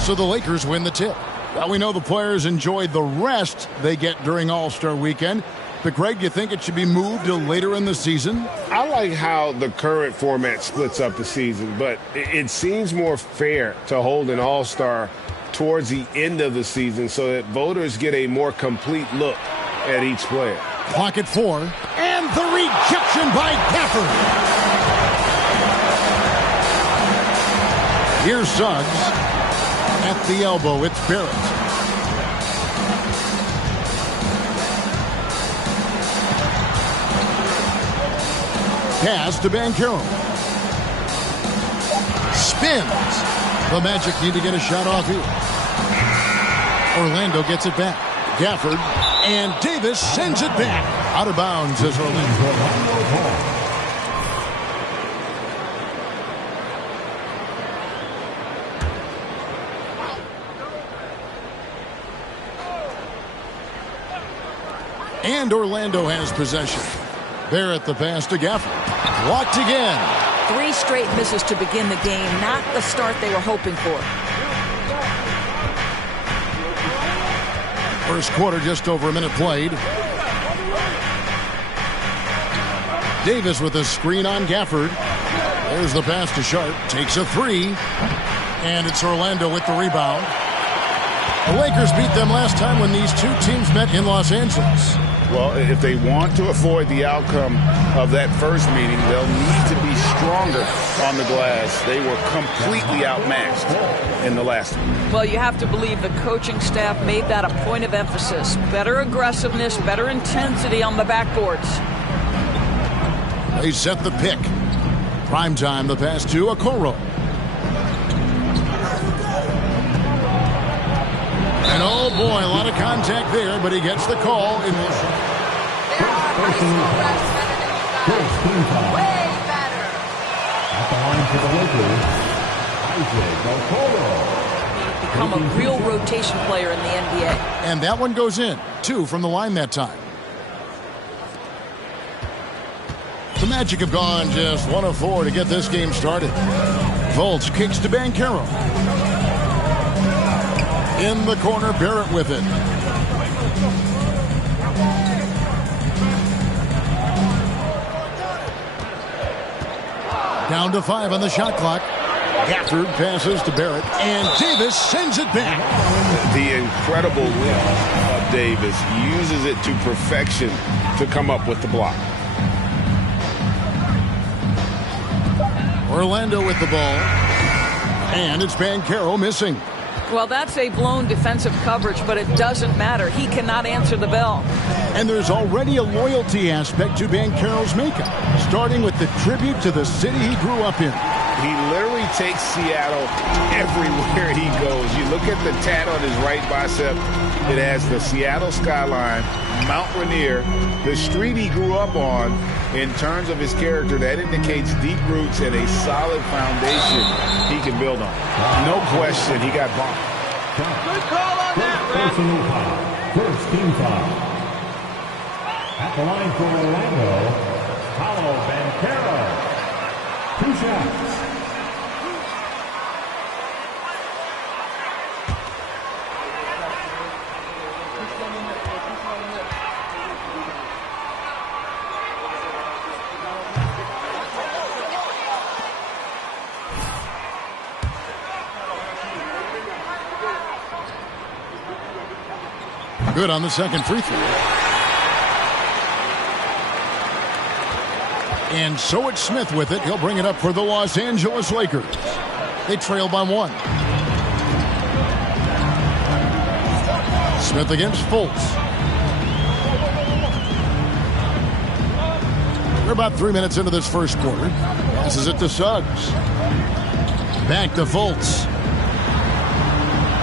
So the Lakers win the tip. Well, we know the players enjoyed the rest they get during All-Star Weekend. But, Greg, you think it should be moved to later in the season? I like how the current format splits up the season, but it seems more fair to hold an All-Star towards the end of the season so that voters get a more complete look at each player. Clock at 4, and the rejection by Gafford. Here's Suggs. At the elbow, it's Barrett. Pass to Banchero. Spins. The Magic need to get a shot off here. Orlando gets it back. Gafford and Davis sends it back. Out of bounds as Orlando. And Orlando has possession. Barrett the pass to Gafford. Blocked again. 3 straight misses to begin the game. Not the start they were hoping for. First quarter, just over a minute played. Davis with a screen on Gafford. There's the pass to Sharp. Takes a 3. And it's Orlando with the rebound. The Lakers beat them last time when these two teams met in Los Angeles. Well, if they want to avoid the outcome of that first meeting, they'll need to be stronger on the glass. They were completely outmatched in the last one. Well, you have to believe the coaching staff made that a point of emphasis. Better aggressiveness, better intensity on the backboards. They set the pick. Prime time, the pass to Okoro. And oh boy, a lot of contact there, but he gets the call. In the... Way better. At the line for the Lakers, Become a real rotation player in the NBA. And that one goes in. 2 from the line that time. The Magic have gone just 1 of 4 to get this game started. Fultz kicks to Banchero. In the corner, Barrett with it. Down to 5 on the shot clock. Gafford passes to Barrett, and Davis sends it back. The incredible lift of Davis uses it to perfection to come up with the block. Orlando with the ball. And it's Banchero missing. Well, that's a blown defensive coverage, but it doesn't matter. He cannot answer the bell. And there's already a loyalty aspect to Banchero's makeup, starting with the tribute to the city he grew up in. He literally takes Seattle everywhere he goes. You look at the tat on his right bicep. It has the Seattle skyline, Mount Rainier, the street he grew up on. In terms of his character, that indicates deep roots and a solid foundation he can build on. No question, he got bumped. Good call on that, personal foul. First team foul. At the line for Orlando, Paolo Banchero. 2 shots. good on the second free throw. And so it's Smith with it. He'll bring it up for the Los Angeles Lakers. They trail by 1. Smith against Fultz. We're about 3 minutes into this first quarter. Passes it to Suggs. Back to Fultz.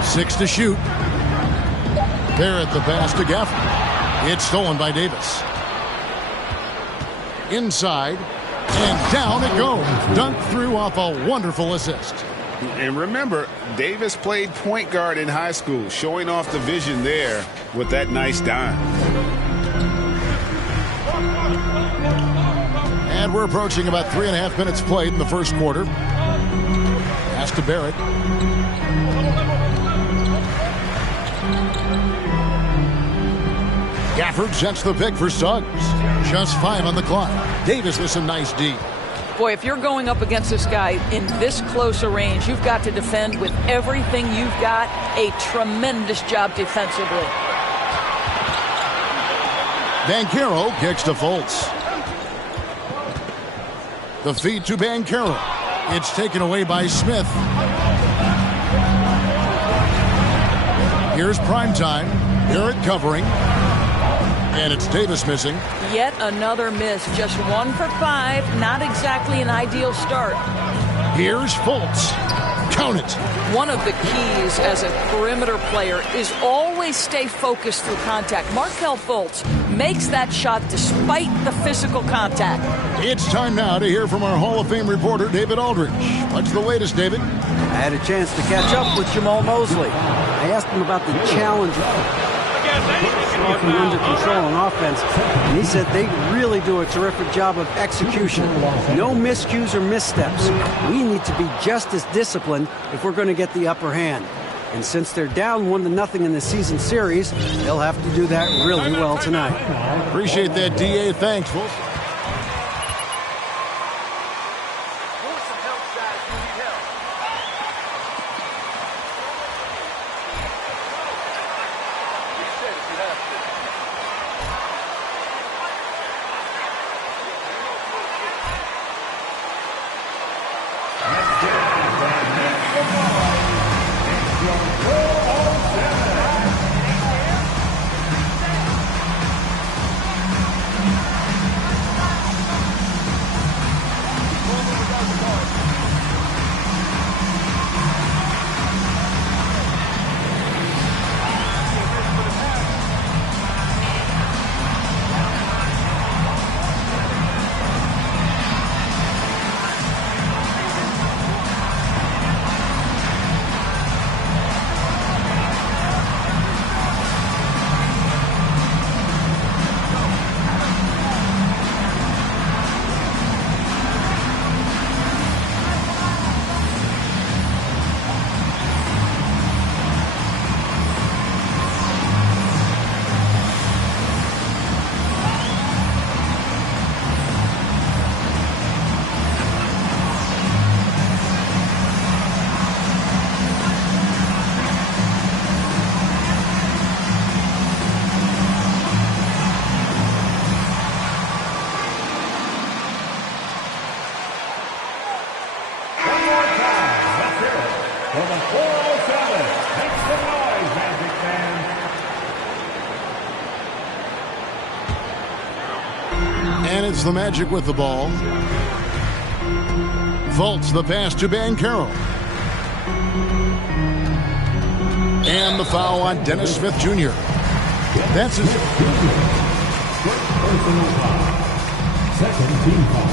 6 to shoot. Barrett the pass to Gafford. It's stolen by Davis. Inside, and down it goes. Dunked through off a wonderful assist. And remember, Davis played point guard in high school, showing off the vision there with that nice dime. And we're approaching about 3.5 minutes played in the first quarter. Pass to Barrett. Gafford sets the pick for Suggs. Just 5 on the clock. Davis with some nice D. Boy, if you're going up against this guy in this close a range, you've got to defend with everything you've got. A tremendous job defensively. Banchero kicks to Fultz. The feed to Banchero. It's taken away by Smith. Here's primetime. Barrett covering. And it's Davis missing. Yet another miss. Just 1 for 5. Not exactly an ideal start. Here's Fultz. Count it. One of the keys as a perimeter player is always stay focused through contact. Markelle Fultz makes that shot despite the physical contact. It's time now to hear from our Hall of Fame reporter, David Aldridge. What's the latest, David? I had a chance to catch up with Jamal Mosley. I asked him about the challenge from under control on offense, and he said they really do a terrific job of execution. No miscues or missteps. We need to be just as disciplined if we're going to get the upper hand. And since they're down 1-0 in the season series, they'll have to do that really well tonight. Appreciate that, DA. Thanks, folks. And it's the Magic with the ball. Fultz the pass to Banchero. And the foul on Dennis Smith Jr. That's his second team foul.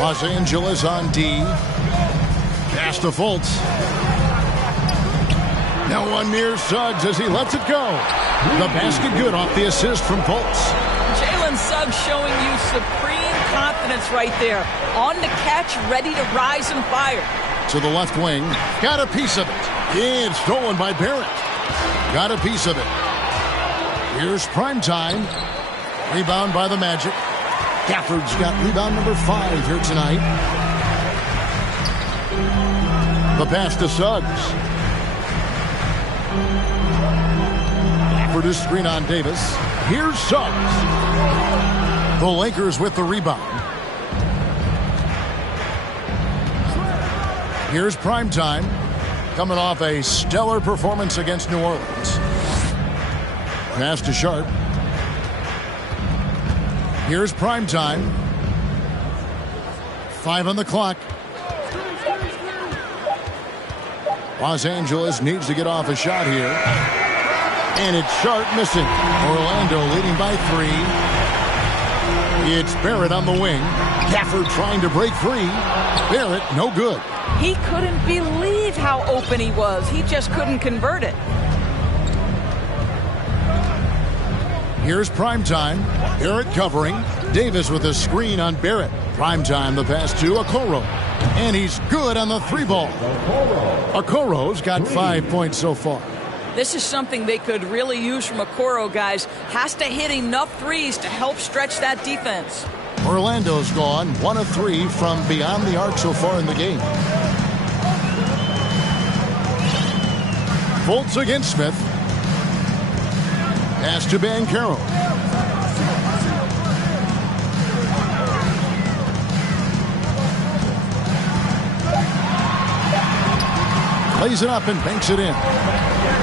Los Angeles on D. Pass to Fultz. Now one near Suggs as he lets it go. The basket good off the assist from Fultz. Jalen Suggs showing you supreme confidence right there. On the catch, ready to rise and fire. To the left wing. Got a piece of it. It's stolen by Barrett. Got a piece of it. Here's primetime. Rebound by the Magic. Gafford's got rebound number 5 here tonight. The pass to Suggs. For the screen on Davis. Here's Suggs. The Lakers with the rebound. Here's Primetime, coming off a stellar performance against New Orleans. Pass to Sharp. Here's Primetime. 5 on the clock. Los Angeles needs to get off a shot here. And it's Sharp missing. Orlando leading by 3. It's Barrett on the wing. Gafford trying to break free. Barrett, no good. He couldn't believe how open he was. He just couldn't convert it. Here's Primetime. Barrett covering. Davis with a screen on Barrett. Primetime, the pass to Okoro. And he's good on the 3-ball. Okoro's got 5 points so far. This is something they could really use from Okoro, guys. Has to hit enough threes to help stretch that defense. Orlando's gone 1 of 3 from beyond the arc so far in the game. Fultz against Smith. Pass to Banchero. Plays it up and banks it in.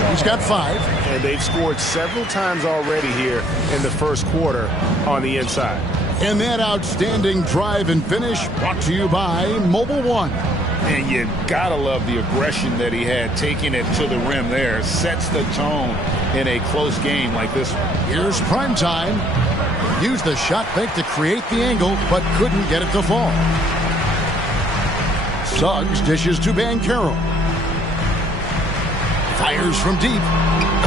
He's got 5. And they've scored several times already here in the first quarter on the inside. And that outstanding drive and finish brought to you by Mobile One. And you gotta love the aggression that he had, taking it to the rim there. Sets the tone in a close game like this one. Here's Primetime. Used the shot fake to create the angle, but couldn't get it to fall. Suggs dishes to Banchero. Fires from deep.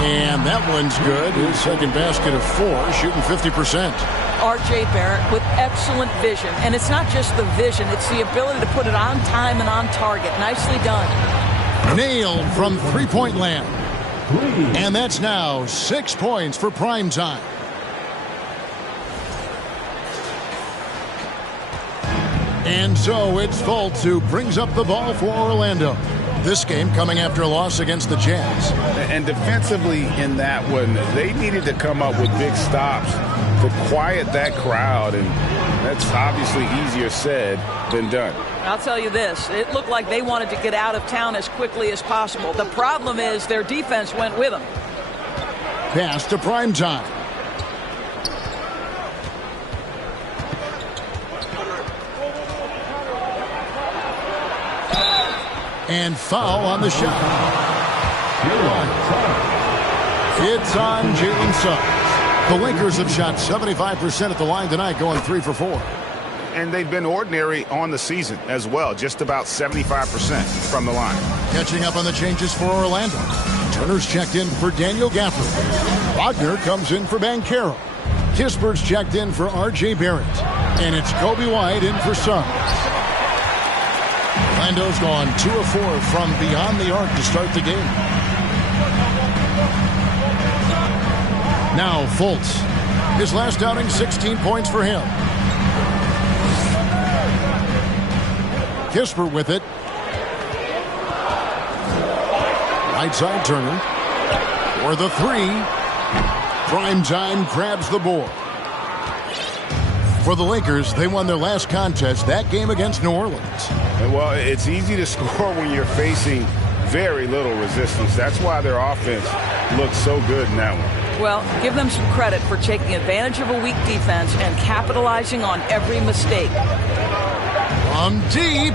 And that one's good. His second basket of 4, shooting 50%. R.J. Barrett with excellent vision. And it's not just the vision, it's the ability to put it on time and on target. Nicely done. Nailed from three-point land. And that's now 6 points for Primetime. And so it's Fultz who brings up the ball for Orlando. This game coming after a loss against the Jazz. And defensively in that one, they needed to come up with big stops to quiet that crowd, and that's obviously easier said than done. I'll tell you this, it looked like they wanted to get out of town as quickly as possible. The problem is their defense went with them. Pass to Primetime. And foul on the shot. It's on Jalen Suggs. The Lakers have shot 75% at the line tonight, going 3 for 4. And they've been ordinary on the season as well, just about 75% from the line. Catching up on the changes for Orlando. Turner's checked in for Daniel Gafford. Wagner comes in for Banchero. Kispert's checked in for R.J. Barrett. And it's Kobe White in for Suggs. Orlando's gone 2 of 4 from beyond the arc to start the game. Now Fultz. His last outing, 16 points for him. Kispert with it. Right side Turner. For the 3. Primetime grabs the board. For the Lakers, they won their last contest, that game against New Orleans. Well, it's easy to score when you're facing very little resistance. That's why their offense looks so good in that one. Well, give them some credit for taking advantage of a weak defense and capitalizing on every mistake. From deep.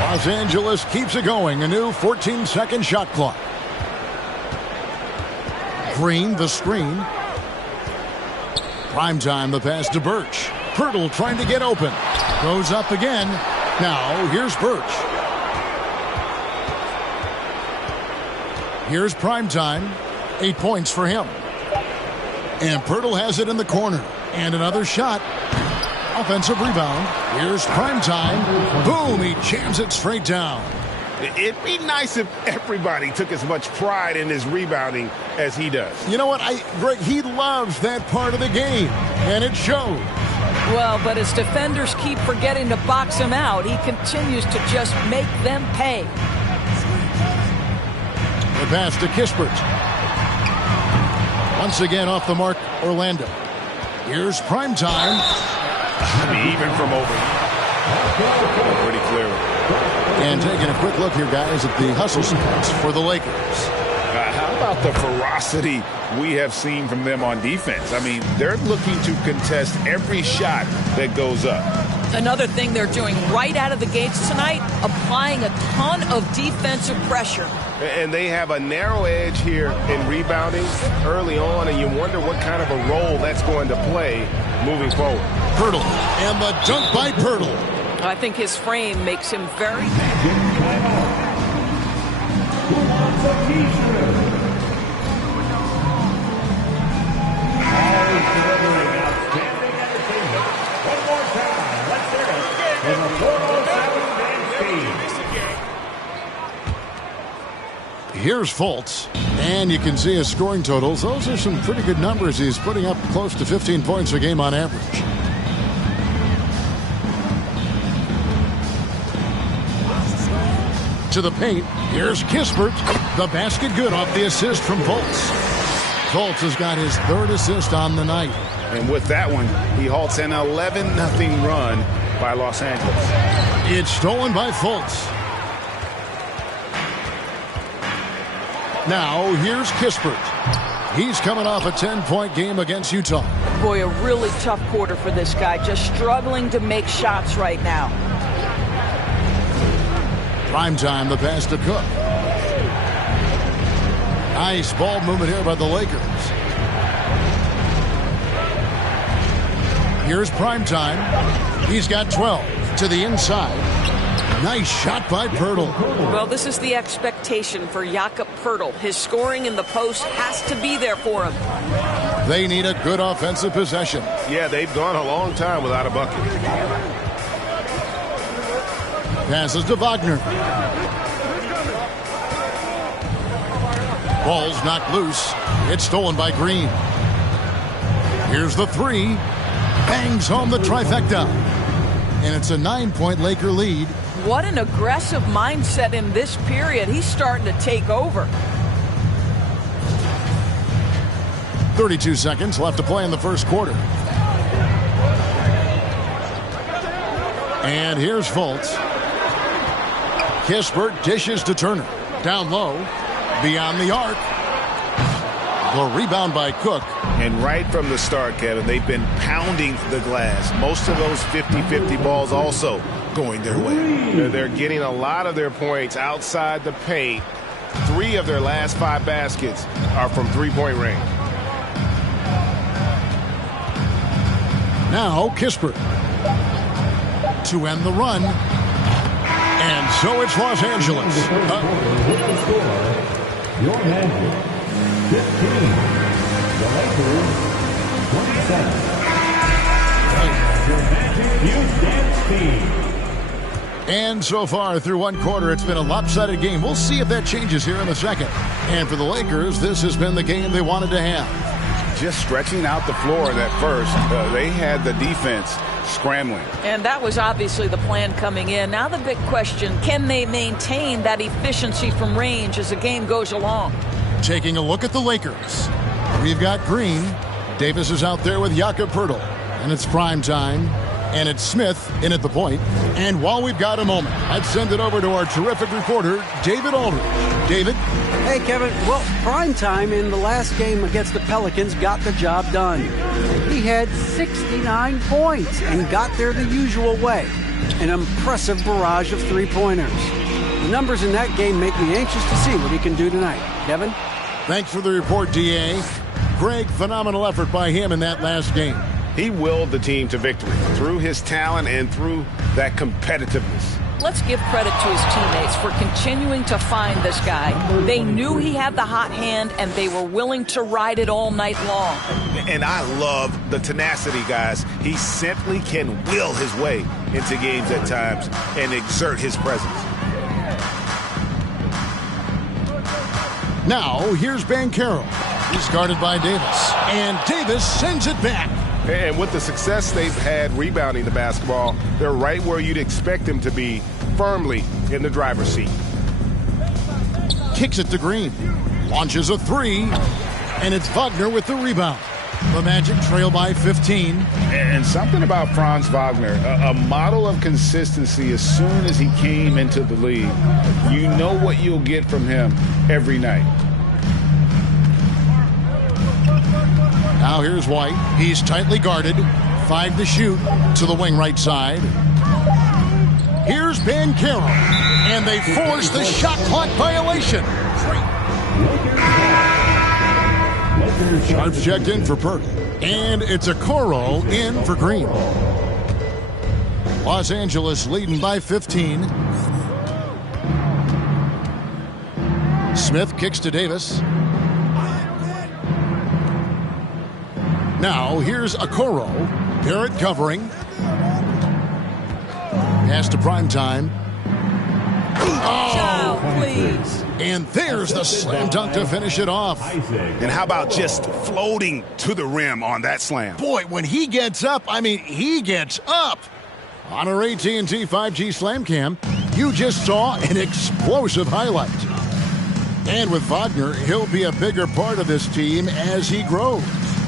Los Angeles keeps it going. A new 14-second shot clock. Green, the screen. Primetime, the pass to Birch. Pirtle trying to get open. Goes up again. Now, here's Birch. Here's Primetime. 8 points for him. And Pirtle has it in the corner. And another shot. Offensive rebound. Here's Primetime. Boom, he jams it straight down. It'd be nice if everybody took as much pride in his rebounding as he does. You know what, Greg, he loves that part of the game, and it shows. Well, but as defenders keep forgetting to box him out, he continues to just make them pay. The pass to Kispert. Once again off the mark, Orlando. Here's prime time. I mean, even from over here. Pretty clearly. And taking a quick look here, guys, at the hustle stats for the Lakers. How about the ferocity we have seen from them on defense? I mean, they're looking to contest every shot that goes up. Another thing they're doing right out of the gates tonight, applying a ton of defensive pressure. And they have a narrow edge here in rebounding early on, and you wonder what kind of a role that's going to play moving forward. Pirtle, and the dunk by Pirtle. I think his frame makes him very... Here's Fultz, and you can see his scoring totals. Those are some pretty good numbers. He's putting up close to 15 points a game on average. To the paint, here's Kispert. The basket good off the assist from Fultz. Fultz has got his third assist on the night. And with that one, he halts an 11-0 run by Los Angeles. It's stolen by Fultz. Now, here's Kispert. He's coming off a 10-point game against Utah. Boy, a really tough quarter for this guy. Just struggling to make shots right now. Prime time, the pass to Cook. Nice ball movement here by the Lakers. Here's prime time. He's got 12 to the inside. Nice shot by Pirtle. Well, this is the expectation for Jakob Pirtle. His scoring in the post has to be there for him. They need a good offensive possession. Yeah, they've gone a long time without a bucket. Passes to Wagner. Ball's knocked loose. It's stolen by Green. Here's the three. Bangs home the trifecta. And it's a 9-point Laker lead. What an aggressive mindset in this period. He's starting to take over. 32 seconds left to play in the first quarter. And here's Fultz. Kispert dishes to Turner. Down low. Beyond the arc. The rebound by Cook. And right from the start, Kevin, they've been pounding the glass. Most of those 50-50 balls also going their way. They're getting a lot of their points outside the paint. 3 of their last 5 baskets are from three-point range. Now Kispert to end the run. And so it's Los Angeles. Your Magic 15. The Lakers 27. Your Magic Houston team. And so far through one quarter, it's been a lopsided game. We'll see if that changes here in a second. And for the Lakers, this has been the game they wanted to have. Just stretching out the floor at first. They had the defense scrambling. And that was obviously the plan coming in. Now the big question, can they maintain that efficiency from range as the game goes along? Taking a look at the Lakers. We've got Green. Davis is out there with Jakob Pirtle. And it's prime time. And it's Smith in at the point. And while we've got a moment, I'd send it over to our terrific reporter, David Aldridge. David? Hey, Kevin. Well, prime time in the last game against the Pelicans got the job done. He had 69 points and got there the usual way. An impressive barrage of three-pointers. The numbers in that game make me anxious to see what he can do tonight. Kevin? Thanks for the report, D.A. Greg, phenomenal effort by him in that last game. He willed the team to victory through his talent and through that competitiveness. Let's give credit to his teammates for continuing to find this guy. They knew he had the hot hand, and they were willing to ride it all night long. And I love the tenacity, guys. He simply can will his way into games at times and exert his presence. Now, here's Banchero. He's guarded by Davis. And Davis sends it back. And with the success they've had rebounding the basketball, they're right where you'd expect them to be, firmly in the driver's seat. Kicks it to Green. Launches a three. And it's Wagner with the rebound. The Magic trail by 15. And something about Franz Wagner, a model of consistency as soon as he came into the league. You know what you'll get from him every night. Now here's White. He's tightly guarded. 5 to shoot to the wing right side. Here's Banchero. And they force the shot clock violation. Sharp's checked in for Perk. And it's a Coro in for Green. Los Angeles leading by 15. Smith kicks to Davis. Now here's Okoro. Barrett covering. Pass to Primetime. Child, please. And there's the slam dunk to finish it off. And how about just floating to the rim on that slam? Boy, when he gets up, I mean, he gets up. On our AT&T 5G Slam Cam, you just saw an explosive highlight. And with Wagner, he'll be a bigger part of this team as he grows.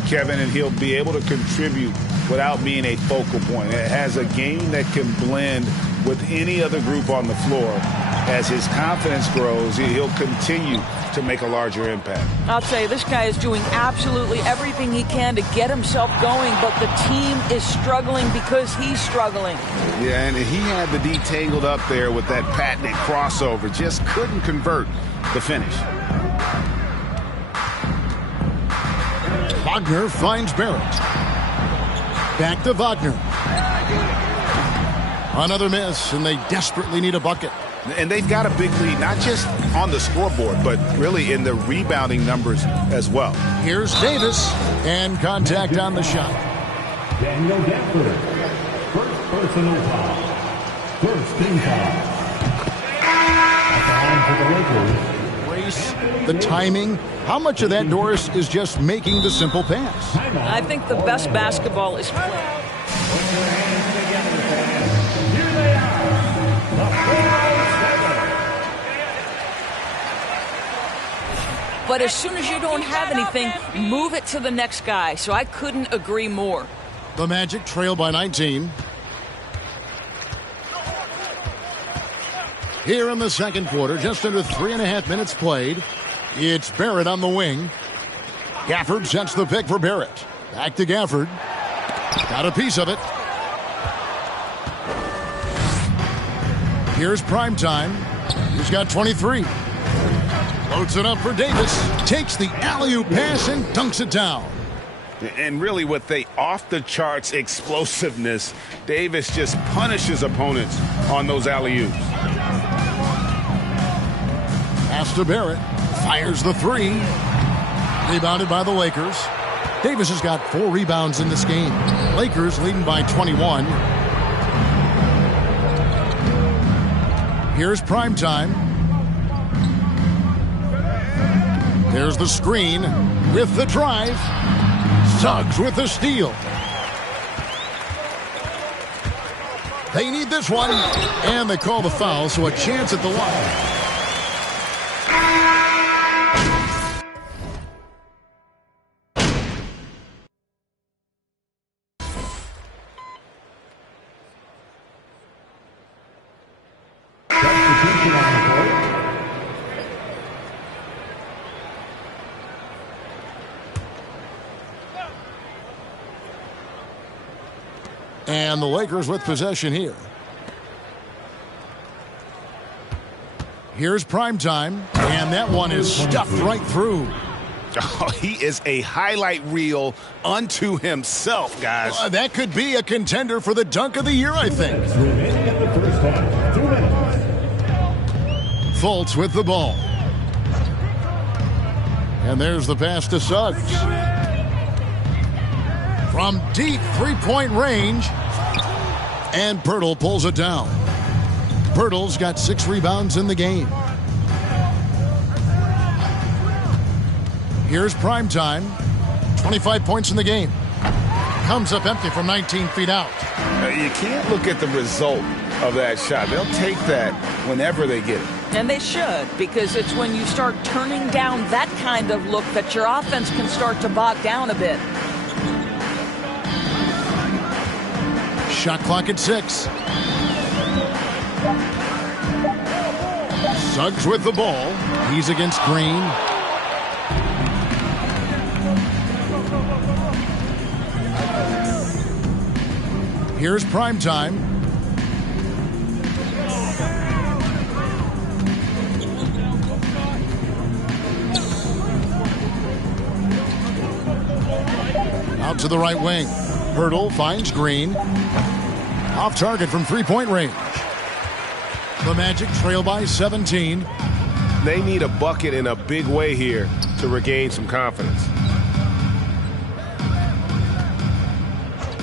Kevin, and he'll be able to contribute without being a focal point. It has a game that can blend with any other group on the floor. As his confidence grows, he'll continue to make a larger impact. I'll tell you, this guy is doing absolutely everything he can to get himself going, but the team is struggling because he's struggling. Yeah, and he had the D tangled up there with that patented crossover. Just couldn't convert the finish. Wagner finds Barrett. Back to Wagner. Another miss, and they desperately need a bucket. And they've got a big lead, not just on the scoreboard, but really in the rebounding numbers as well. Here's Davis, and contact on the shot. Daniel Gafford. First personal foul. First team foul. At the line for the Lakers. Race, the timing. How much of that, Doris, is just making the simple pass? I think the best basketball is played. But as soon as you don't have anything, move it to the next guy. So I couldn't agree more. The Magic trail by 19. Here in the second quarter, just under 3.5 minutes played. It's Barrett on the wing. Gafford sets the pick for Barrett. Back to Gafford. Got a piece of it. Here's Primetime. He's got 23. Loads it up for Davis. Takes the alley-oop pass and dunks it down. And really with the off-the-charts explosiveness, Davis just punishes opponents on those alley-oops. Pass to Barrett. Fires the three. Rebounded by the Lakers. Davis has got 4 rebounds in this game. Lakers leading by 21. Here's Primetime. There's the screen with the drive. Suggs with the steal. They need this one. And they call the foul, so a chance at the line. And the Lakers with possession here. Here's Primetime, and that one is stuffed right through. Oh, he is a highlight reel unto himself, guys. That could be a contender for the dunk of the year, I think. Fultz with the ball. And there's the pass to Suggs. From deep three-point range. And Pirtle pulls it down. Pirtle's got 6 rebounds in the game. Here's Primetime. 25 points in the game. comes up empty from 19 feet out. You can't look at the result of that shot. They'll take that whenever they get it. And they should, because it's when you start turning down that kind of look that your offense can start to bog down a bit. Shot clock at 6. Suggs with the ball. He's against Green. Here's Primetime. Out to the right wing. Hurdle finds Green. Off target from three-point range. The Magic trail by 17. They need a bucket in a big way here to regain some confidence.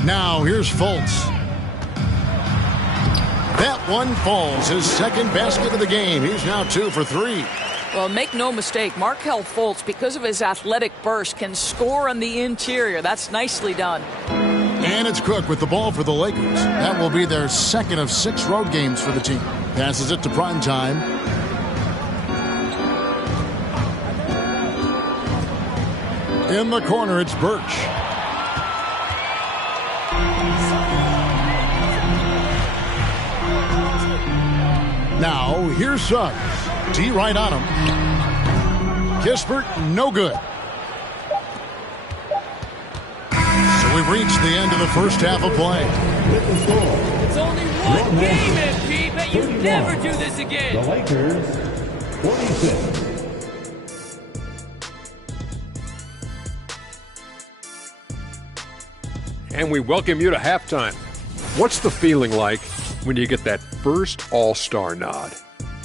Now here's Fultz. That one falls. His second basket of the game. He's now 2 for 3. Well, make no mistake, Markelle Fultz, because of his athletic burst, can score on the interior. That's nicely done. And it's Cook with the ball for the Lakers. That will be their second of 6 road games for the team. Passes it to Primetime. In the corner, it's Birch. Now, here's Suggs. D right on him. Kispert, no good. So we've reached the end of the first half of play. It's only one game, MP, but you never do this again. The Lakers, 46. And we welcome you to halftime. What's the feeling like when you get that first All-Star nod?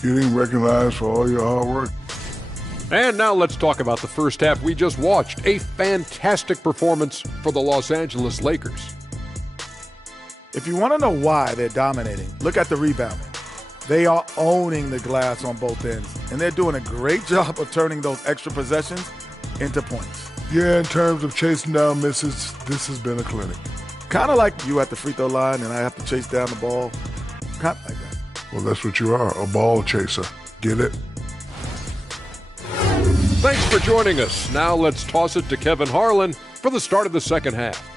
Getting recognized for all your hard work. And now let's talk about the first half we just watched. A fantastic performance for the Los Angeles Lakers. If you want to know why they're dominating, look at the rebounding. They are owning the glass on both ends, and they're doing a great job of turning those extra possessions into points. Yeah, in terms of chasing down misses, this has been a clinic. Kind of like you at the free throw line and I have to chase down the ball. Kind of like that. Well, that's what you are, a ball chaser. Get it? Thanks for joining us. Now let's toss it to Kevin Harlan for the start of the second half.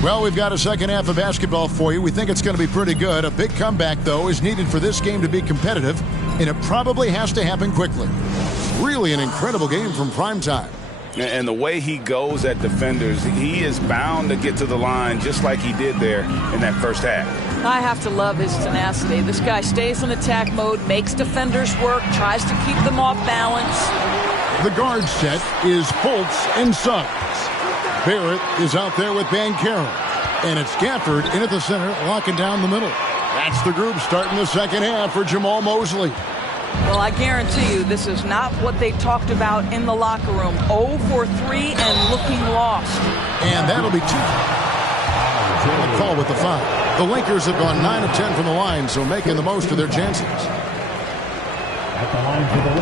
Well, we've got a second half of basketball for you. We think it's going to be pretty good. A big comeback, though, is needed for this game to be competitive, and it probably has to happen quickly. Really an incredible game from Primetime. And the way he goes at defenders, he is bound to get to the line just like he did there in that first half. I have to love his tenacity. This guy stays in attack mode, makes defenders work, tries to keep them off balance. The guard set is Fultz and Suggs. Barrett is out there with Banchero. And it's Gafford in at the center, locking down the middle. That's the group starting the second half for Jamal Mosley. Well, I guarantee you this is not what they talked about in the locker room. 0 for 3 and looking lost. And that'll be 2. A call with the foul. The Lakers have gone 9 of 10 from the line, so making the most of their chances.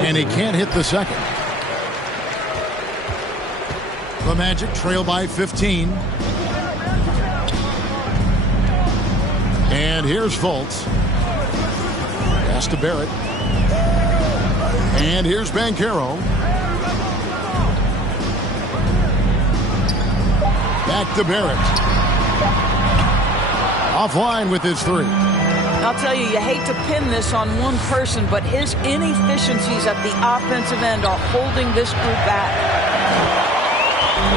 And he can't hit the second. The Magic trail by 15. And here's Fultz. Pass to Barrett. And here's Banchero. Back to Barrett. Offline with his 3. I'll tell you, you hate to pin this on one person, but his inefficiencies at the offensive end are holding this group back.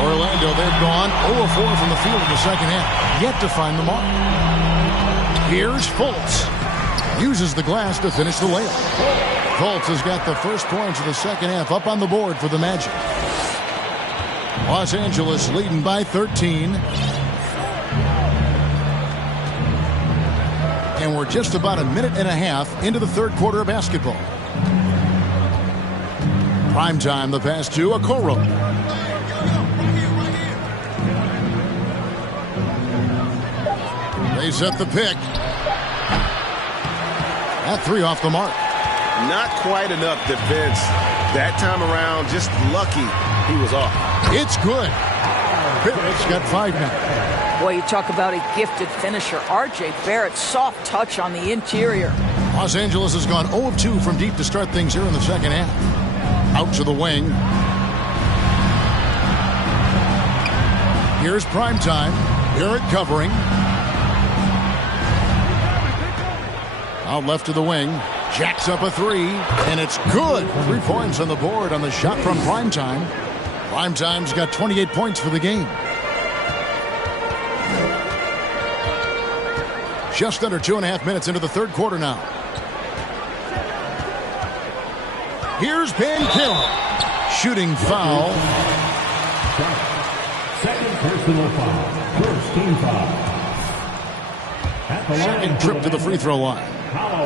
Orlando, they've gone 0-4 from the field in the second half. Yet to find the mark. Here's Fultz. Uses the glass to finish the layup. Fultz has got the first points of the second half up on the board for the Magic. Los Angeles leading by 13. And we're just about a minute and a half into the third quarter of basketball. Primetime, the pass to Okoro. They set the pick. That three off the mark. Not quite enough defense that time around. Just lucky he was off. It's good. Barrett's got 5 now. Boy, you talk about a gifted finisher. R.J. Barrett, soft touch on the interior. Los Angeles has gone 0 of 2 from deep to start things here in the second half. Out to the wing. Here's primetime. Barrett covering. Out left to the wing. Jacks up a 3, and it's good. 3 points on the board on the shot from primetime. Primetime's got 28 points for the game. Just under 2.5 minutes into the third quarter now. Here's Banchero. Shooting foul. Second personal foul. First team foul. Second trip to the free throw line.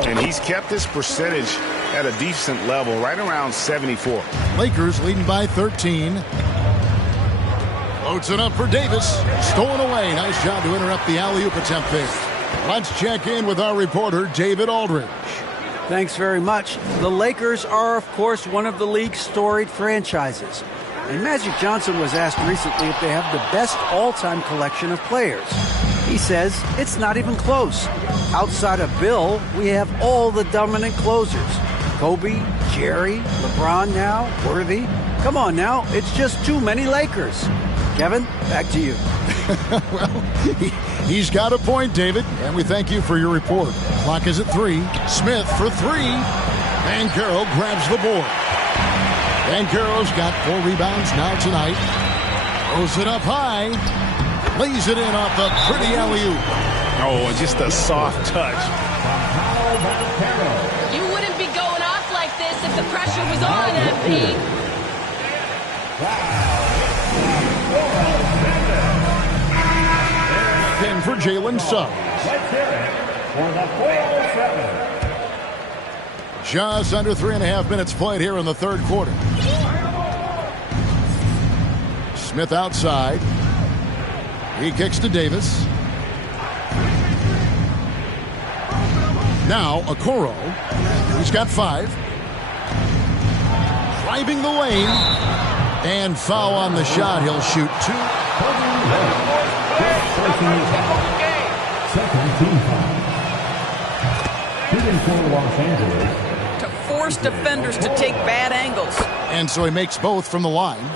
And he's kept his percentage at a decent level, right around 74. Lakers leading by 13. Loads it up for Davis. Stolen away. Nice job to interrupt the alley-oop attempt there. Let's check in with our reporter, David Aldridge. Thanks very much. The Lakers are, of course, one of the league's storied franchises. And Magic Johnson was asked recently if they have the best all-time collection of players. He says it's not even close. Outside of Bill, we have all the dominant closers. Kobe, Jerry, LeBron now, Worthy. Come on now, it's just too many Lakers. Kevin, back to you. Well, he's got a point, David, and we thank you for your report. Clock is at 3. Smith for 3. Banchero grabs the board. Banchero's got 4 rebounds now tonight. Throws it up high. Lays it in off the pretty alley-oop. Oh, just a soft touch. You wouldn't be going off like this if the pressure was on, MP. Then for Jalen Suggs. Just under 3.5 minutes played here in the third quarter. Smith outside. He kicks to Davis. Now Okoro. He's got 5. Driving the lane. And foul on the shot. He'll shoot 2. Second team foul. Shooting for Los Angeles. To force defenders to take bad angles. And so he makes both from the line.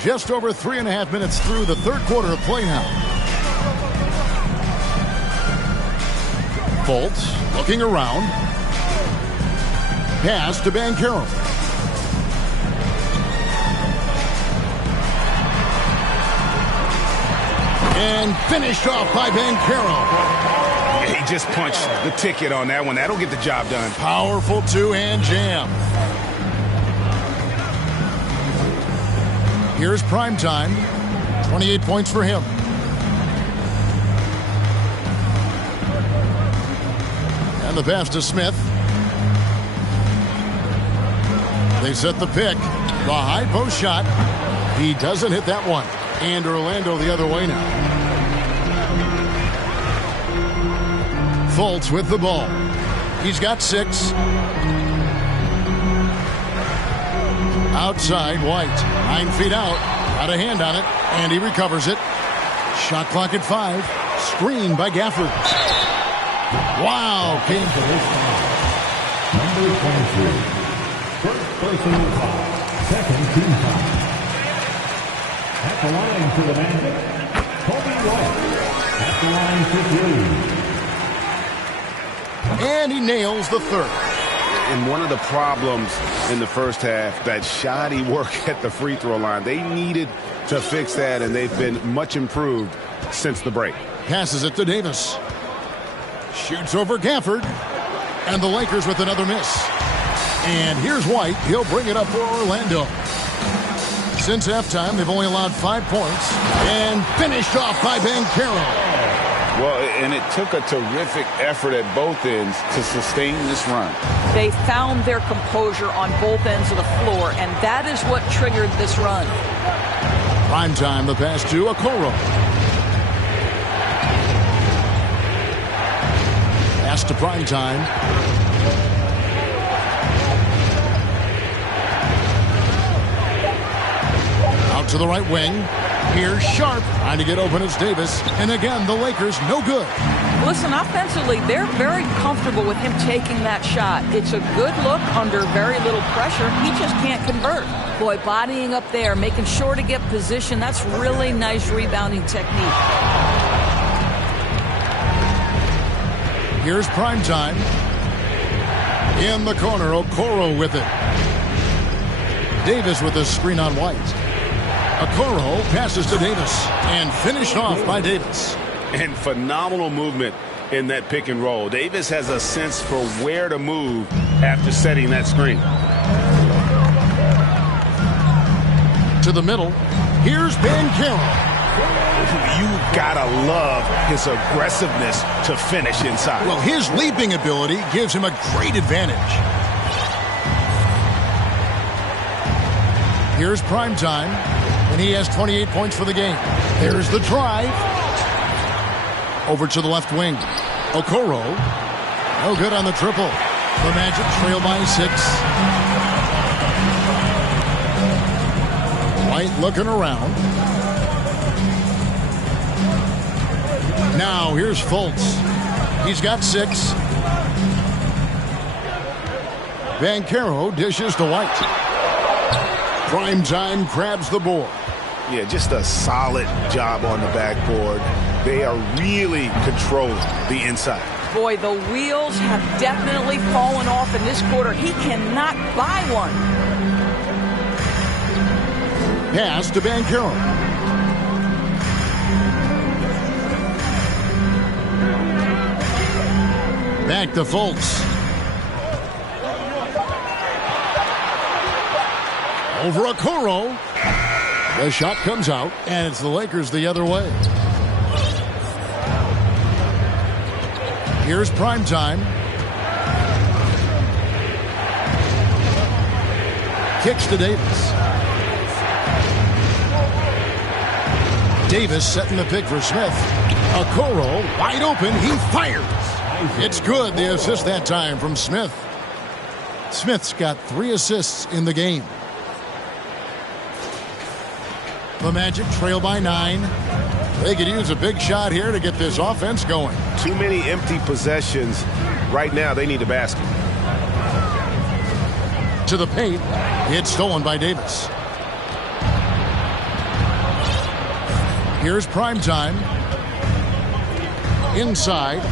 Just over 3.5 minutes through the third quarter of play now. Fultz looking around. Pass to Banchero. And finished off by Banchero. He just punched the ticket on that one. That'll get the job done. Powerful two-hand jam. Here's primetime. 28 points for him. And the pass to Smith. They set the pick. The high post shot. He doesn't hit that one. And Orlando the other way now. Fultz with the ball. He's got 6. Outside, White. 9 feet out. Got a hand on it. And he recovers it. Shot clock at 5. Screen by Gafford. Wow. Number 23. First personal foul. Second team foul. At the line for the Magic, Kobe White. At the line for 3. And he nails the third. And one of the problems in the first half, that shoddy work at the free throw line. They needed to fix that, and they've been much improved since the break. Passes it to Davis. Shoots over Gafford. And the Lakers with another miss. And here's White. He'll bring it up for Orlando. Since halftime, they've only allowed 5 points. And finished off by Banchero. Well, and it took a terrific effort at both ends to sustain this run. They found their composure on both ends of the floor, and that is what triggered this run. Primetime, the pass to Okoro. Pass to Primetime. Out to the right wing. Here's Sharp trying to get open. It's Davis. And again, the Lakers no good. Listen, offensively, they're very comfortable with him taking that shot. It's a good look under very little pressure. He just can't convert. Boy, bodying up there, making sure to get position. That's really nice rebounding technique. Here's Primetime. In the corner, Okoro with it. Davis with a screen on White. Okoro passes to Davis and finished off by Davis. And phenomenal movement in that pick and roll. Davis has a sense for where to move after setting that screen. To the middle. Here's Banchero. You gotta love his aggressiveness to finish inside. Well, his leaping ability gives him a great advantage. Here's Primetime, and he has 28 points for the game. There's the drive. Over to the left wing. Okoro. No good on the triple. The Magic trail by 6. White looking around. Now here's Fultz. He's got 6. Banchero dishes to White. Primetime grabs the board. Yeah, just a solid job on the backboard. They are really controlling the inside. Boy, the wheels have definitely fallen off in this quarter. He cannot buy one. Pass to Banchero. Back to Fultz. Over Okoro. The shot comes out, and it's the Lakers the other way. Here's Primetime. Kicks to Davis. Davis setting the pick for Smith. Okoro wide open. He fires. It's good. The assist that time from Smith. Smith's got 3 assists in the game. The Magic trail by 9. They could use a big shot here to get this offense going. Too many empty possessions. Right now, they need a basket. To the paint. It's stolen by Davis. Here's Primetime. Inside.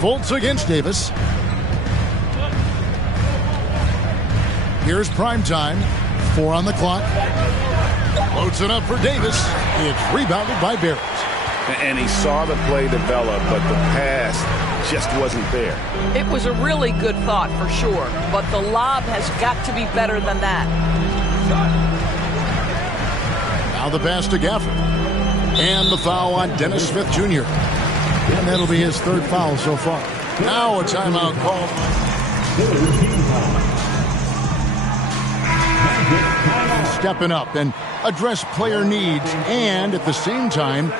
Fultz against Davis. Here's Primetime. 4 on the clock. Loads it up for Davis. It's rebounded by Barrett. And he saw the play develop, but the pass just wasn't there. It was a really good thought for sure, but the lob has got to be better than that. Now the pass to Gafford. And the foul on Dennis Smith Jr. And that'll be his 3rd foul so far. Now a timeout call. Stepping up and address player needs and at the same time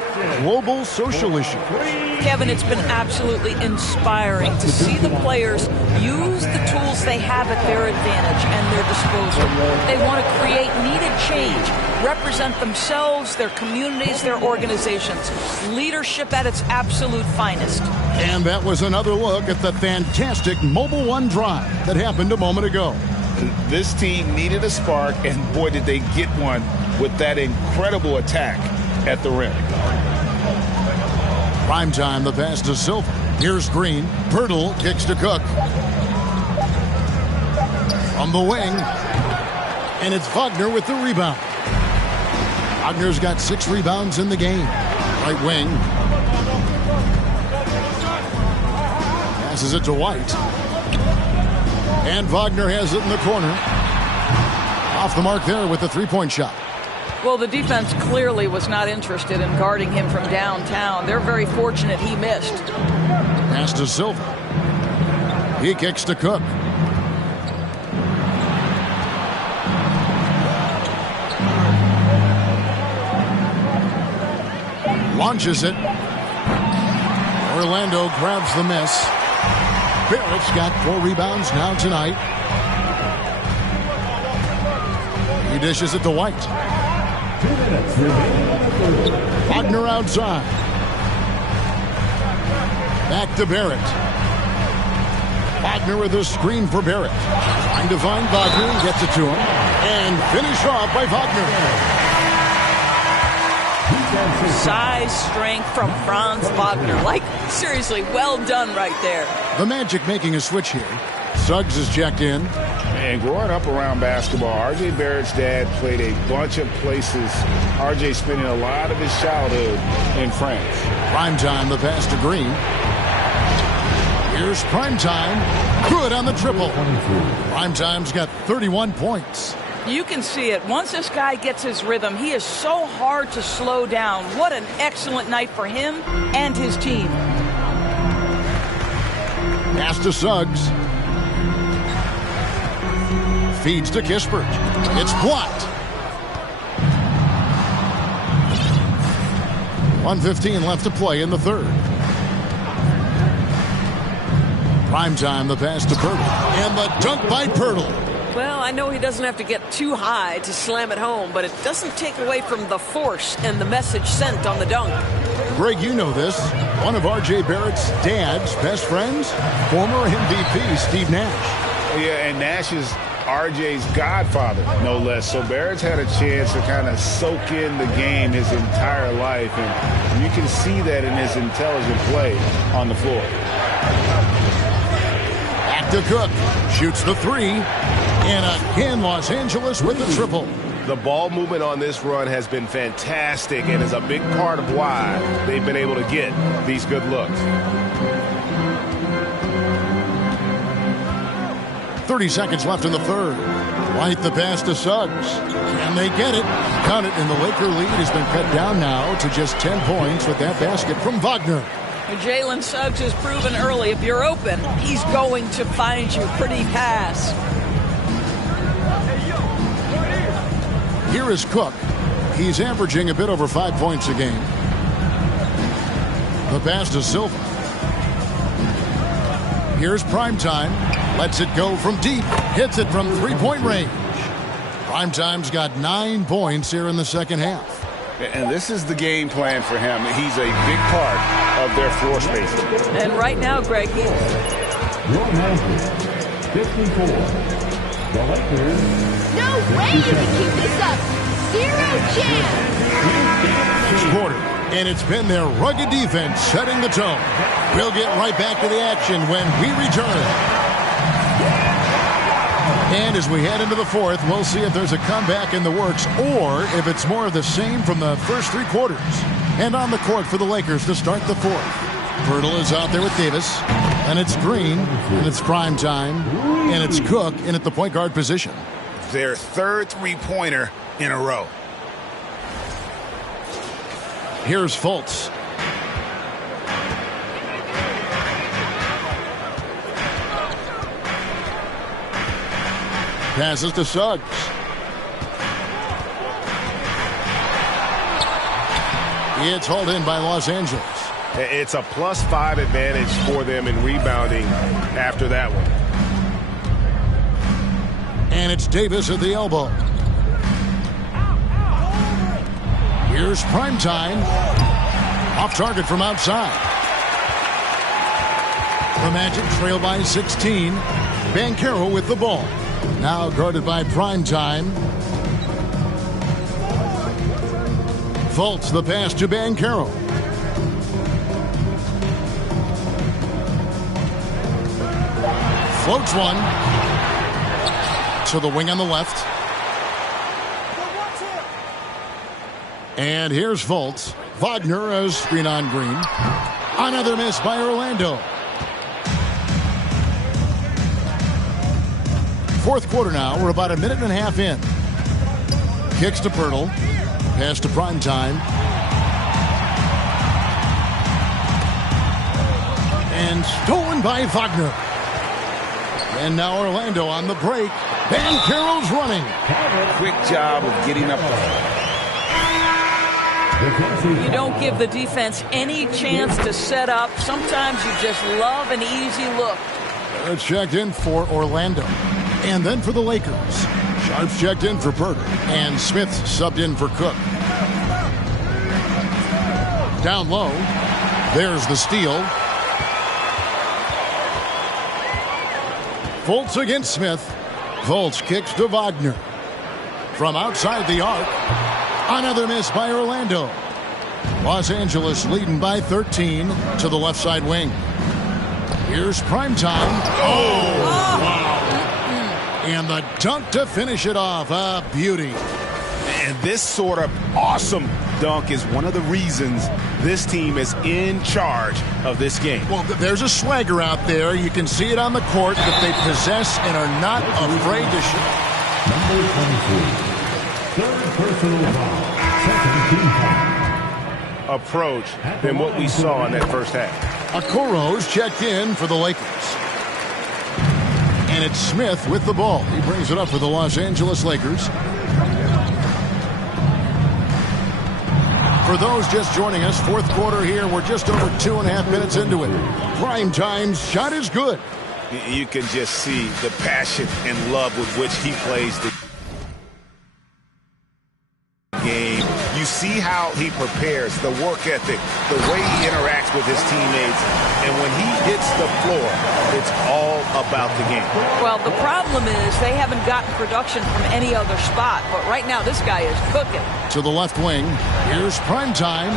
global social issues. Kevin, it's been absolutely inspiring to see the players use the tools they have at their advantage and their disposal. They want to create needed change, represent themselves, their communities, their organizations. Leadership at its absolute finest. And that was another look at the fantastic Mobile One drive that happened a moment ago. This team needed a spark, and boy, did they get one with that incredible attack at the rim. Primetime, the pass to Silva. Here's Green. Pirtle kicks to Cook. From the wing. And it's Wagner with the rebound. Wagner's got 6 rebounds in the game. Right wing. Passes it to White. And Wagner has it in the corner. Off the mark there with the 3-point shot. Well, the defense clearly was not interested in guarding him from downtown. They're very fortunate he missed. Pass to Silva. He kicks to Cook. Launches it. Orlando grabs the miss. Barrett's got 4 rebounds now tonight. He dishes it to White. 2 minutes remaining on the third. Wagner outside. Back to Barrett. Wagner with a screen for Barrett. Trying to find Wagner and gets it to him. And finish off by Wagner. Size, strength from Franz Wagner. Like, seriously, well done right there. The Magic making a switch here. Suggs is checked in. And growing up around basketball, R.J. Barrett's dad played a bunch of places. R.J. spending a lot of his childhood in France. Primetime, the pass to Green. Here's Primetime. Good on the triple. Primetime's got 31 points. You can see it. Once this guy gets his rhythm, he is so hard to slow down. What an excellent night for him and his team. Pass to Suggs. Feeds to Kispert. It's blocked. 1:15 left to play in the third. Primetime, the pass to Pirtle. And the dunk by Pirtle. Well, I know he doesn't have to get too high to slam it home, but it doesn't take away from the force and the message sent on the dunk. Greg, you know this. One of R.J. Barrett's dad's best friends, former MVP Steve Nash. Yeah, and Nash is R.J.'s godfather, no less. So Barrett's had a chance to kind of soak in the game his entire life, and you can see that in his intelligent play on the floor. Back to Cook. Shoots the 3. And again, Los Angeles with the triple. The ball movement on this run has been fantastic and is a big part of why they've been able to get these good looks. 30 seconds left in the third. White the pass to Suggs. Can they get it? Count it, and the Laker lead has been cut down now to just 10 points with that basket from Wagner. Jalen Suggs has proven early, if you're open, he's going to find you. Pretty pass. Here is Cook. He's averaging a bit over 5 points a game. The pass to Silva. Here's Primetime. Lets it go from deep. Hits it from 3-point range. Primetime's got 9 points here in the second half. And this is the game plan for him. He's a big part of their floor spacing. And right now, Greg, Your Magic, 54. The Lakers. No way you can keep this up. 0 chance. Each quarter. And it's been their rugged defense setting the tone. We'll get right back to the action when we return. And as we head into the fourth, we'll see if there's a comeback in the works or if it's more of the same from the first 3 quarters. And on the court for the Lakers to start the fourth. Pirtle is out there with Davis. And it's Green. And it's Primetime. And it's Cook in at the point guard position. Their third three-pointer in a row. Here's Fultz. Passes to Suggs. It's hauled in by Los Angeles. It's a +5 advantage for them in rebounding after that one. And it's Davis at the elbow. Here's Primetime. Off target from outside. The Magic trail by 16. Banchero with the ball. Now guarded by Primetime. Fultz the pass to Banchero. Floats one. To the wing on the left. And here's Fultz. Wagner as screen on Green. Another miss by Orlando. Fourth quarter now. We're about a minute and a half in. Kicks to Pirtle. Pass to Primetime. And stolen by Wagner. And now Orlando on the break. Banchero's running. Quick job of getting up there. You don't give the defense any chance to set up. Sometimes you just love an easy look. It's checked in for Orlando. And then for the Lakers. Sharp's checked in for Berger. And Smith's subbed in for Cook. Down low. There's the steal. Fultz against Smith. Fultz kicks to Wagner. From outside the arc. Another miss by Orlando. Los Angeles leading by 13 to the left side wing. Here's primetime. Oh, wow. And the dunk to finish it off. A beauty. And this sort of awesome dunk is one of the reasons this team is in charge of this game. Well, there's a swagger out there. You can see it on the court that they possess and are not afraid to shoot. Number 23. Third personal foul. Second team foul. Approach than what we saw in that first half. Okoro's checked in for the Lakers. And it's Smith with the ball. He brings it up for the Los Angeles Lakers. For those just joining us, fourth quarter here. We're just over 2.5 minutes into it. Prime time's shot is good. You can just see the passion and love with which he plays the game. You see how he prepares, the work ethic, the way he interacts with his teammates. And when he hits the floor, it's all about the game. Well, the problem is they haven't gotten production from any other spot. But right now, this guy is cooking. To the left wing. Here's primetime.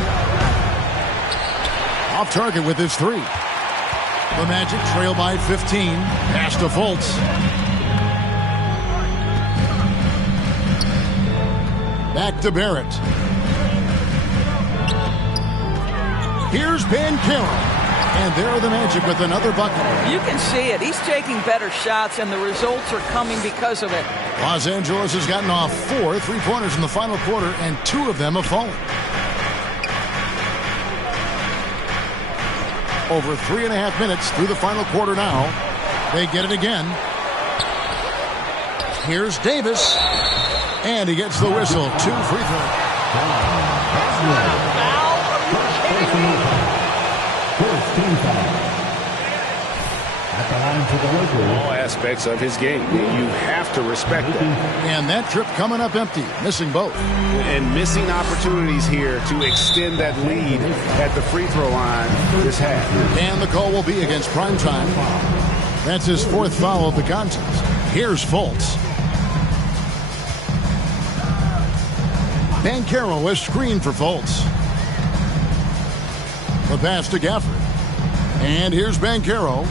Off target with his three. The Magic trail by 15. Pass to Fultz. Back to Barrett. Here's Banchero. And there are the Magic with another bucket. You can see it. He's taking better shots, and the results are coming because of it. Los Angeles has gotten off 4 3-pointers in the final quarter, and 2 of them have fallen. Over 3.5 minutes through the final quarter now. They get it again. Here's Davis. And he gets the whistle. 2 free throws. All aspects of his game. You have to respect that. And that trip coming up empty. Missing both. And missing opportunities here to extend that lead at the free throw line this half. And the call will be against primetime. That's his 4th foul of the contest. Here's Fultz. Banchero is screened for Fultz. The pass to Gafford. And here's Banchero.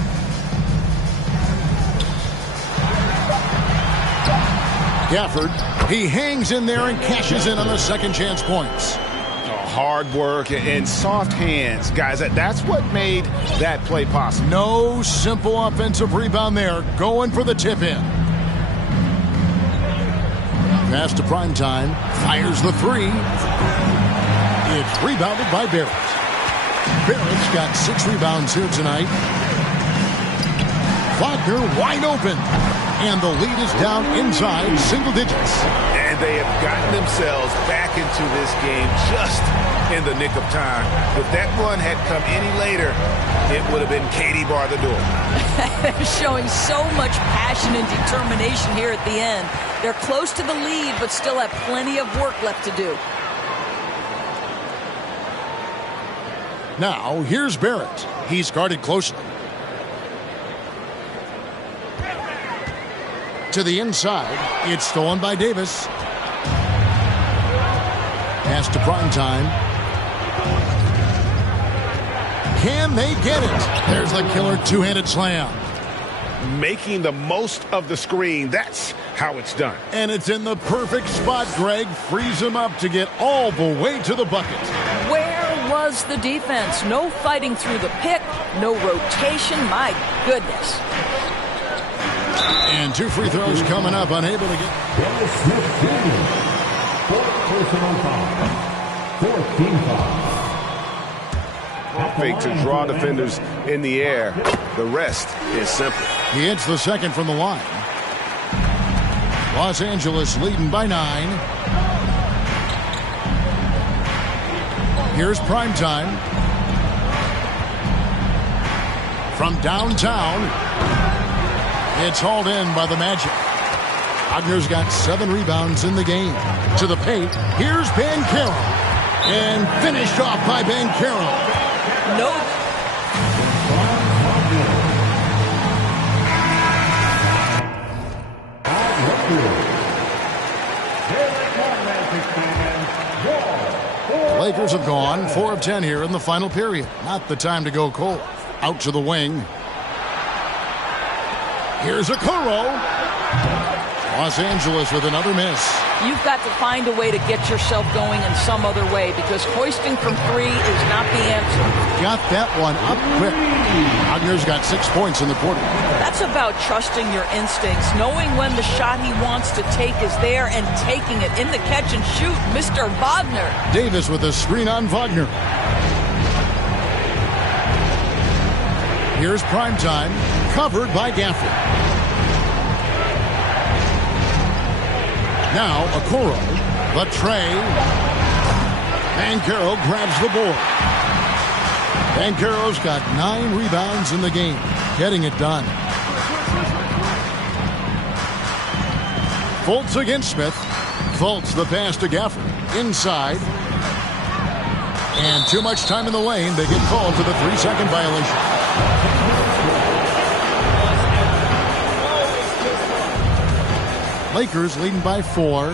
Gafford, he hangs in there and cashes in on the second chance points. Hard work and soft hands. Guys, that's what made that play possible. No simple offensive rebound there. Going for the tip-in. Pass to primetime. Fires the 3. It's rebounded by Barrett. Barrett's got 6 rebounds here tonight. Wagner wide open. And the lead is down inside single digits. And they have gotten themselves back into this game just in the nick of time. If that run had come any later, it would have been Katie bar the door. They're showing so much passion and determination here at the end. They're close to the lead, but still have plenty of work left to do. Now, here's Barrett. He's guarded closely. To the inside. It's stolen by Davis. Pass to primetime. Can they get it? There's the killer two-handed slam. Making the most of the screen. That's how it's done. And it's in the perfect spot, Greg. Frees him up to get all the way to the bucket. Where was the defense? No fighting through the pick. No rotation. My goodness. And 2 free throws coming up. Unable to get. Dennis Smith Jr. 4th personal foul. 4th team foul. Perfect to draw defenders in the air. The rest is simple. He hits the second from the line. Los Angeles leading by 9. Here's Primetime. From downtown, it's hauled in by the Magic. Wagner's got 7 rebounds in the game. To the paint, here's Banchero. And finished off by Banchero. No. The Lakers have gone 4 of 10 here in the final period. Not the time to go cold. Out to the wing. Here's Okoro. Los Angeles with another miss. You've got to find a way to get yourself going in some other way because hoisting from 3 is not the answer. Got that one up quick. Wagner's got 6 points in the quarter. That's about trusting your instincts, knowing when the shot he wants to take is there and taking it in the catch and shoot, Mr. Wagner. Davis with a screen on Wagner. Here's Primetime, covered by Gafford. Now Okoro, the tray. Banchero grabs the board. Banchero's got 9 rebounds in the game, getting it done. Fultz against Smith. Fultz the pass to Gafford. Inside. And too much time in the lane. They get called for the 3-second violation. Lakers leading by 4.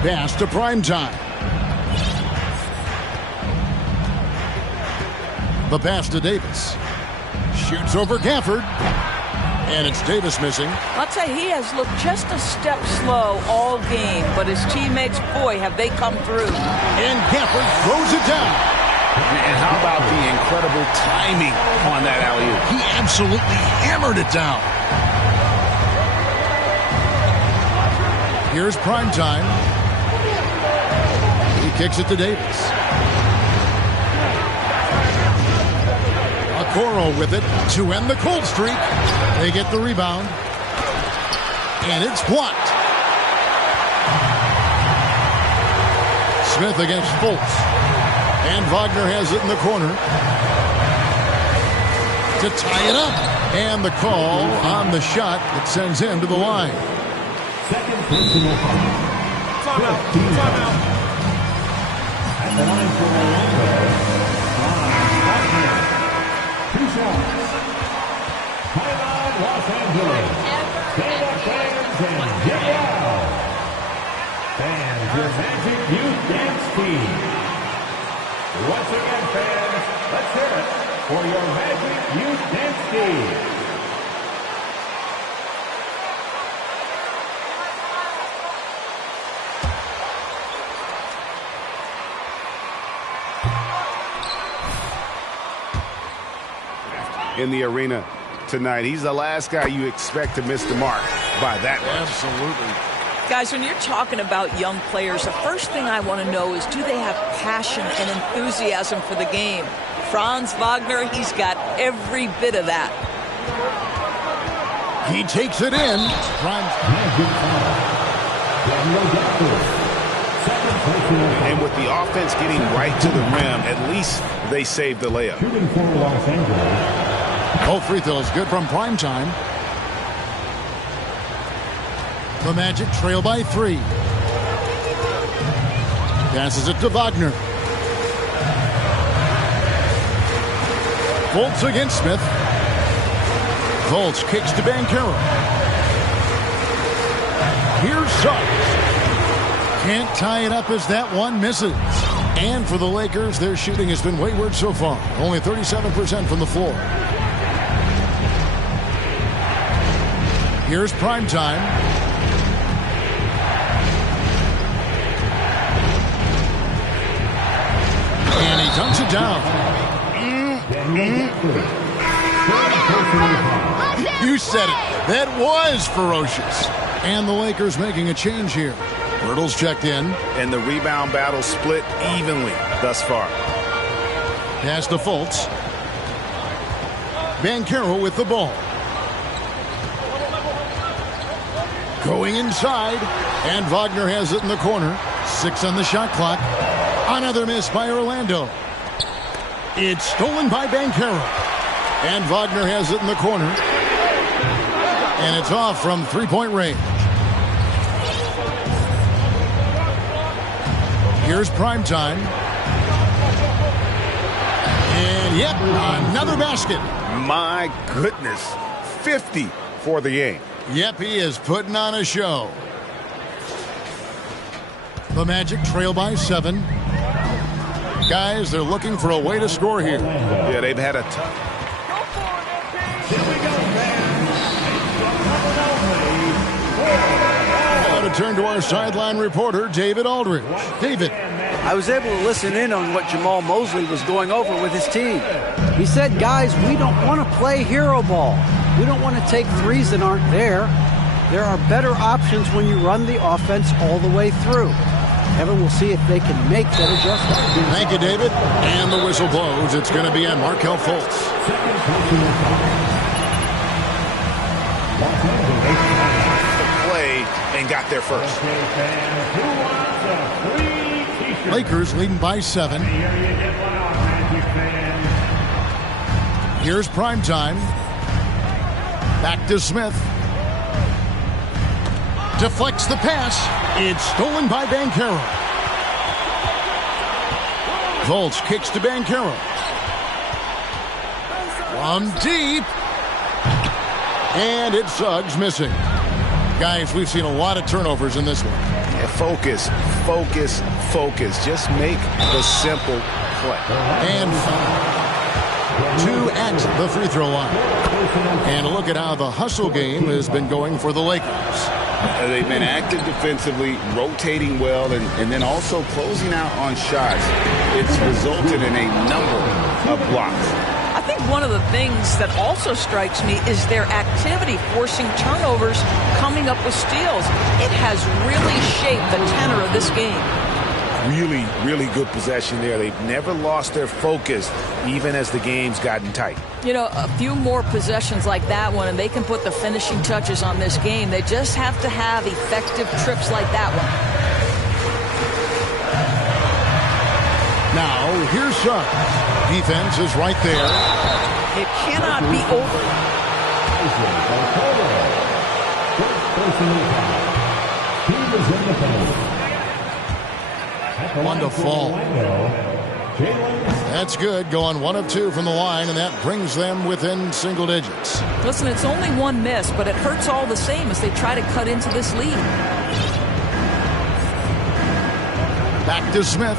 Pass to Primetime. The pass to Davis. Shoots over Gafford. And it's Davis missing. I'll tell you, he has looked just a step slow all game, but his teammates, boy, have they come through. And Gafford throws it down. And how about the incredible timing on that alley-oop? He absolutely hammered it down. Here's Primetime. He kicks it to Davis. Okoro with it to end the cold streak. They get the rebound. And it's blocked. Smith against Fultz. And Wagner has it in the corner. To tie it up. And the call on the shot that sends him to the line. Second personal foul. Timeout. At the line for Orlando, Wagner. 2 shots. Timeout, Los Angeles. Stand up, fans, and get out. Fans, your Magic Youth Dance Team. Once again, fans, let's hear it for your Magic Youth Dance Team. In the arena tonight. He's the last guy you expect to miss the mark by that much. Absolutely. Guys, when you're talking about young players, the first thing I want to know is, do they have passion and enthusiasm for the game? Franz Wagner, he's got every bit of that. He takes it in. And with the offense getting right to the rim, at least they saved the layup. Shooting for Los Angeles. Both free throws good from Primetime. The Magic trail by 3. Passes it to Wagner. Fultz against Smith. Fultz kicks to Banchero. Here's Suggs. Can't tie it up as that one misses. And for the Lakers, their shooting has been wayward so far. Only 37% from the floor. Here's Primetime. And he dunks it down. You said it. That was ferocious. And the Lakers making a change here. Hurdle's checked in. And the rebound battle split evenly thus far. Pass to Fultz. Banchero with the ball. Going inside. And Wagner has it in the corner. 6 on the shot clock. Another miss by Orlando. It's stolen by Banchero. And Wagner has it in the corner. And it's off from three-point range. Here's prime time. And yep, another basket. My goodness. 50 for the game. Yep, he is putting on a show. The Magic trail by 7. Guys, they're looking for a way to score here. Yeah, they've had a tough. Now to turn to our sideline reporter, David Aldridge. David. I was able to listen in on what Jamal Mosley was going over with his team. He said, guys, we don't want to play hero ball. We don't want to take threes that aren't there. There are better options when you run the offense all the way through. Evan will see if they can make that adjustment. Thank you, David. And the whistle blows. It's going to be on Markelle Fultz. Play and got there first. Lakers leading by 7. Here's prime time. Back to Smith. Deflects the pass. It's stolen by Banchero. Fultz kicks to Banchero. From deep. And it's Suggs missing. Guys, we've seen a lot of turnovers in this one. Yeah, focus, focus, focus. Just make the simple play. And 2 at the free throw line. And look at how the hustle game has been going for the Lakers. They've been active defensively, rotating well, and then also closing out on shots. It's resulted in a number of blocks. I think one of the things that also strikes me is their activity forcing turnovers, coming up with steals. It has really shaped the tenor of this game. Really, really good possession there. They've never lost their focus, even as the game's gotten tight. You know, a few more possessions like that one, and they can put the finishing touches on this game. They just have to have effective trips like that one. Now, here's Suggs. Defense is right there. It cannot be over. One to fall. That's good. Going 1 of 2 from the line, and that brings them within single digits. Listen, it's only one miss, but it hurts all the same as they try to cut into this lead. Back to Smith.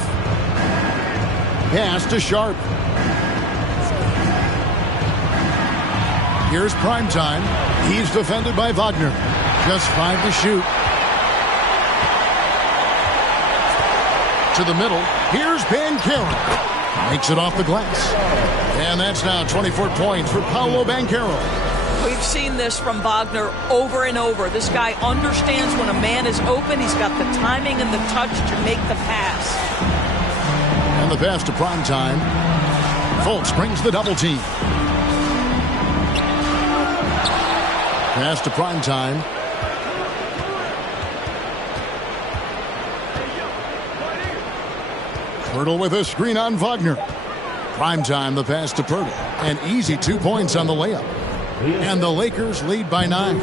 Pass to Sharp. Here's prime time. He's defended by Wagner. Just 5 to shoot. To the middle. Here's Banchero. Makes it off the glass. And that's now 24 points for Paolo Banchero. We've seen this from Wagner over and over. This guy understands when a man is open. He's got the timing and the touch to make the pass. And the pass to prime time. Fultz brings the double team. Pass to prime time. Pirtle with a screen on Wagner. Prime time, the pass to Pirtle. An easy 2 points on the layup. And the Lakers lead by 9.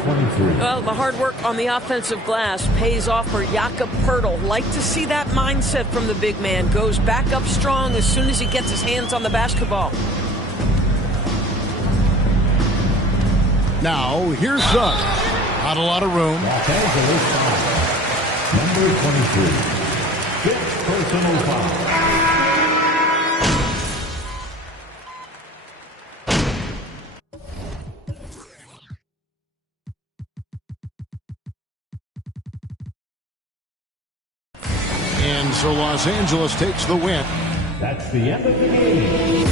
Well, the hard work on the offensive glass pays off for Jakob Pirtle. Like to see that mindset from the big man. Goes back up strong as soon as he gets his hands on the basketball. Now, here's Suggs. Not a lot of room. Number 23. 5th personal foul. And so Los Angeles takes the win. That's the end of the game.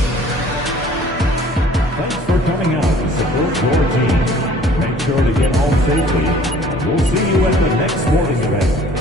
Thanks for coming out to support your team. Make sure to get home safely. We'll see you at the next sporting event.